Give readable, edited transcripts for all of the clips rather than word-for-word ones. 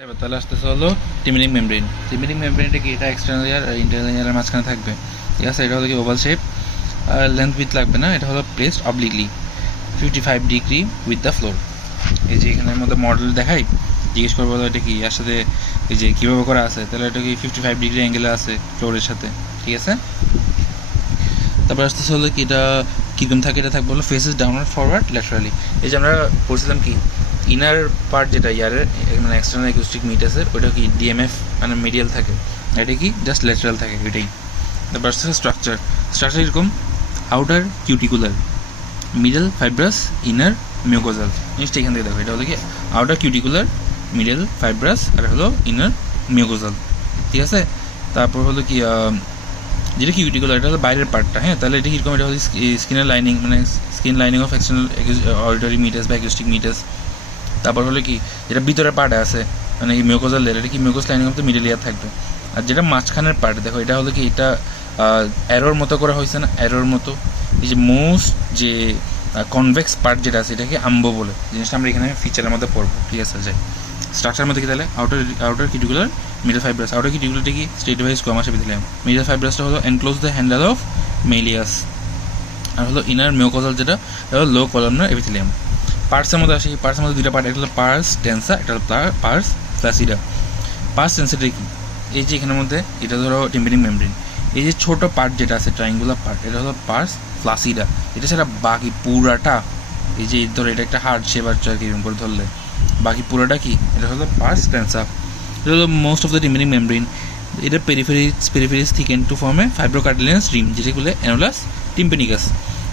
এবার তাহলে আসতেছে হলো টিমিলিং মেমব্রেন। টিমিলিং মেমব্রেনটা কি, এটা এক্সটার্নাল লেয়ার আর ইন্টারনাল লেয়ারের মাঝখানে থাকবে, ঠিক আছে। এটা হলো কি ওভাল শেপ, আর লেন্থ উইথ লাগবে না, এটা হলো placed obliquely 55 degree with the floor. এই যে এখানের মধ্যে মডেল দেখাই, জিজ্ঞেস করবো এটা কি এর সাথে এই যে কীভাবে করা আছে, তাহলে এটা কি 55 ডিগ্রি অ্যাঙ্গেলে আছে ফ্লোরের সাথে, ঠিক আছে। তারপর আসতেছে হলো কি এটা কীরকম থাকে, এটা থাকবে হলো ফেসেস ডাউনওয়ার্ড ফরওয়ার্ড ল্যাটারালি। এই যে আমরা পড়ছিলাম কি ইনার পার্ট যেটা ইয়ারের মানে এক্সটার্নাল অ্যাকুস্টিক মিটাসের, ওইটা কি ডিএমএফ মানে মিডিয়াল থাকে, এটা কি জাস্ট ল্যাটারাল থাকে, এটাই। তারপর আসতেছে স্ট্রাকচার। স্ট্রাকচার এরকম outer cuticular, middle fibrous, inner mucosal. জিনিসটা এখান থেকে দেখো, এটা হলো কি আউটার কিউটিকুলার, মিডল ফাইব্রাস, আর হলো ইনার মিউকোজাল, ঠিক আছে। তারপর হলো কি যেটা কিউটিকুলার, এটা হলো বাইরের পার্টটা, হ্যাঁ। তাহলে এটা কীরকম, এটা হলো স্কিনের লাইনিং, মানে skin lining of external auditory মিটাস বা অ্যাকুস্টিক মিটাস। তারপর হলো কি যেটা ভিতরের পার্টে আছে মানে এই মিউকোজাল লেয়ার, এটা কি মিউকোস lining of the middle layer থাকবে। আর যেটা মাঝখানের পার্ট দেখো, এটা হলো কি এটা অ্যারোর মতো করা হয়েছে না, অ্যারোর মতো। এই যে মোস্ট যে কনভেক্স পার্ট যেটা আছে এটাকে আম্বো বলে, জিনিসটা আমরা এখানে ফিচারের মধ্যে পড়বো, ঠিক আছে। যাই স্ট্রাকচার মধ্যে কি তাহলে outer cuticular, middle fibrous. Outer কিউটিকুলারটা কি straight wise squamous epithelium. Middle ফাইব্রাসটা হলো enclose the handle of malleus. আর হলো ইনার মিউকোজাল যেটা হলো লো কলামনার এপিথেলিয়াম। পার্টসের মধ্যে আসি, পার্টসের মধ্যে দুইটা পার্ট, একটা হলো পার্স টেন্সা, একটা হলো পার্স ফ্লাসিডা। পার্স টেন্সাটা কি, এই যে এখানের মধ্যে এটা ধরো টিম্পানিক মেমব্রেন, এই যে ছোটো পার্ট যেটা আছে ট্রাইঙ্গুলার পার্ট, এটা হলো পার্স ফ্লাসিডা। এটা ছাড়া বাকি পুরাটা, এই যে ধরো এটা একটা হার্ট শেপ আর এরকম করে ধরলে, বাকি পুরোটা কি এটা হলো পার্স টেন্সা। এটা হলো most of the tympanic membrane. এটা peripheries thicken to form a fibrocartilaginous rim, যেটাকে বলে অ্যানুলাস টিম্পানিকাস।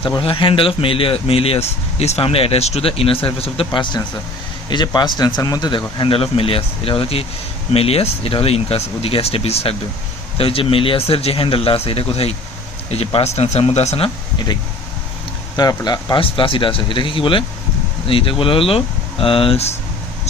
তারপর হলো handle of malleus is firmly attach to the inner surface of the pars tensa. এই যে পার্স টেন্সার মধ্যে দেখো হ্যান্ডেল অফ মেলিয়াস, এটা হলো কি মেলিয়াস, এটা হলো ইনকাস, ওদিকে স্টেপিস থাকবে। তো এই যে মেলিয়াসের যে হ্যান্ডেলটা আছে এটা কোথায়, এই যে পার্স টেন্সার মধ্যে আছে না, এটাই। তারপর পার্স প্লাসিডা আছে, এটাকে কি বলে, এটাকে বলে হলো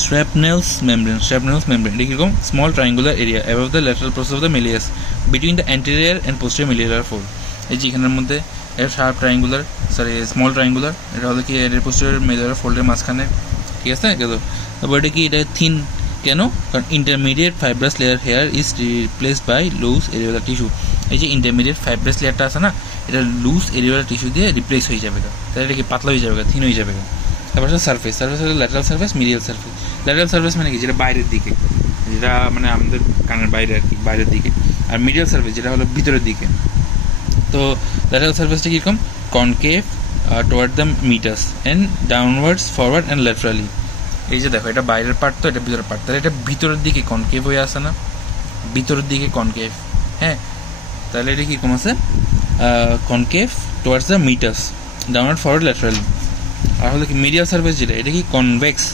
শ্র্যাপনেলস মেমব্রেন। শ্র্যাপনেলস মেমব্রেন এটা কীরকম small triangular area above the lateral process of the malleus between the anterior and posterior mallear fold. এই যে এখানের মধ্যে এটা sharp triangular, sorry small triangular, এটা হলো কি এর পোস্টেরিয়র মেলিয়ার ফোল্ডের মাঝখানে, ঠিক আছে। তারপর এটা কি, এটা থিন কেন, কারণ intermediate fibrous layer here is replaced by loose areolar tissue. এই যে ইন্টারমিডিয়েট ফাইব্রাস লেয়ারটা আছে না, এটা লুজ এরিওলার টিস্যু দিয়ে রিপ্লেস হয়ে যাবে, তাহলে এটা কি পাতলা হয়ে যাবে, থিন হয়ে যাবে। তারপর সার্ফেস, সার্ফেস হলো lateral surface, medial surface. Lateral surface মানে কি, যেটা বাইরের দিকে, যেটা মানে আমাদের কানের বাইরে আর কি, বাইরের দিকে। আর মিডিয়াল সার্ফেস যেটা হলো ভিতরের দিকে। তো ল্যাটারাল সার্ফেসটা কীরকম concave toward the মিটাস and downwards forward and laterally. এই যে দেখো এটা বাইরের পার্ট, তো এটা ভিতরের পার্ট, তাহলে এটা ভিতরের দিকে কনকেভ হয়ে আসে না, ভিতরের দিকে কনকেভ, হ্যাঁ। তাহলে এটা কীরকম আছে concave towards the meatus, downward forward laterally. আর হলো কি মিডিয়াল সার্ফেস যেটা, এটা কি convex,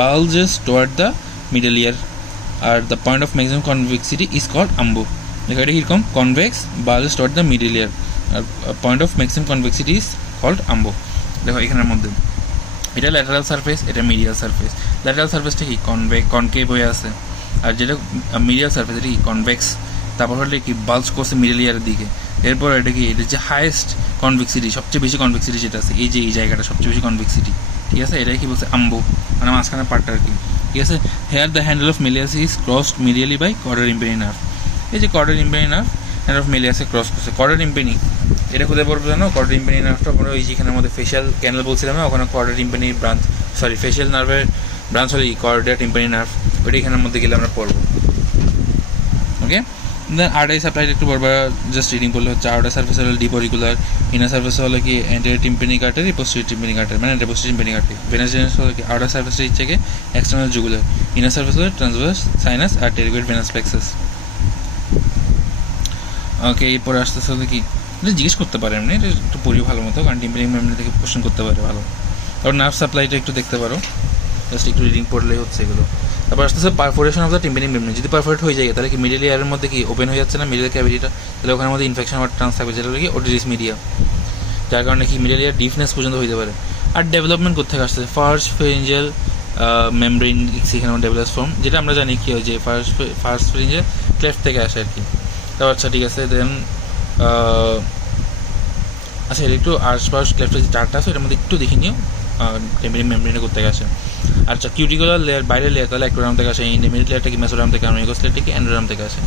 bulges toward the middle ear, আর the point of maximum convexity is called umbo. দেখো এটা কীরকম convex, bulges toward the middle ear, আর point of maximum convexity is called umbo. দেখো এখানের মধ্যে এটা ল্যাটারাল সার্ফেস, এটা মিডিয়াল সার্ফেস। ল্যাটারাল সার্ফেসটা কি কনকেভ হয়ে আছে, আর যেটা মিডিয়াল সার্ফেস এটা কি কনভেক্স। তারপর হলে কি বালজ করছে মিডল ইয়ারের দিকে। এরপর এটা কি, এটা যে হাইয়েস্ট কনভেক্সিটি, সবচেয়ে বেশি কনভেক্সিটি যেটা আছে, এই যে এই জায়গাটা সবচেয়ে বেশি কনভেক্সিটি, ঠিক আছে। এটাই কি বলছে আম্বু, মানে মাঝখানে পার্টটা আর কি, ঠিক আছে। Here the handle of malleus is crossed medially by chorda tympani nerve. এই যে chorda tympani nerve hand of মেলিয়াসে ক্রস করছে। কর্ডার ইম্পেনি এটা কোথায় পড়বে জানো, কর্ডার ইম্পেনি নার্ভটা পড়ে ওই যেখানের মধ্যে ফেশিয়াল ক্যানেল বলছিলাম না, ওখানে কর্ডার ইম্পেনি ব্রাঞ্চ, সরি ফেশিয়াল নার্ভের ব্রাঞ্চ হলে কর্ডার ইম্পেনি নার্ভ, ওইটা এখানের মধ্যে গেলে আমরা পড়বো, ওকে। দেন আর্টারি সাপ্লাই একটু পড়বা, জাস্ট রিডিং করলে হচ্ছে। আউটার সার্ফেস হলো ডিপ অরিকুলার, ইনার সার্ফেস হলো কি anterior tympanic artery, posterior tympanic artery, মানে posterior tympanic artery. Venous genus হলো কি আউটার সার্ফেসটা হচ্ছে কি এক্সটার্নাল জুগুলার, ইনার সার্ফেস হলো ট্রান্সভার্স সাইনাস আর টেরিগয়েড ভেনাস প্লেক্সাস, ওকে। এরপরে আসতেছে হলো কি, এটা জিজ্ঞেস করতে পারে এমনি, এটা একটু পড়ি ভালো মতো, কারণ টিম্পানিক মেমরি থেকে কোশ্চেন করতে পারে ভালো। তারপর নার্ভ সাপ্লাইটা একটু দেখতে পারো, জাস্ট একটু রিডিং পড়লেই হচ্ছে এগুলো। তারপর আসতেছে perforation of the tympanic membrane. যদি পারফোরেট হয়ে যায় তাহলে কি মিডল ইয়ারের মধ্যে কি ওপেন হয়ে যাচ্ছে না মিডল ক্যাভিটিটা, তাহলে ওখানের মধ্যে ইনফেকশন হওয়ার চান্স থাকবে, যেটা কি ওটিটিস মিডিয়া, যার কারণে কি মিডল ইয়ার ডিফনেস পর্যন্ত হতে পারে। আর ডেভেলপমেন্ট করতে আসছে ফার্স্ট ফেরিঞ্জিয়াল মেমব্রেন সেখানে ডেভেলপস ফর্ম, যেটা আমরা জানি কি হয় যে ফার্স্ট ফেরিঞ্জিয়াল ক্লেফট থেকে আসে আর কি। তারপর আচ্ছা ঠিক আছে, দেন আচ্ছা এটা একটু আশপাশ ক্লেফটের যে চারটা আছে এটার মধ্যে একটু দেখে নিও টিম্পানিক মেমব্রেনে করতে আসে। আচ্ছা কিউটিকুলার লেয়ার বাইরের লেয়ার তাহলে অ্যাক্টোডার্ম থেকে আসে, ইন্টারমিডিয়েট লেয়ারটা কি মেসোডার্ম থেকে, আর মিউকাস লেয়ারটা কি অ্যান্ডোডার্ম থেকে আসে।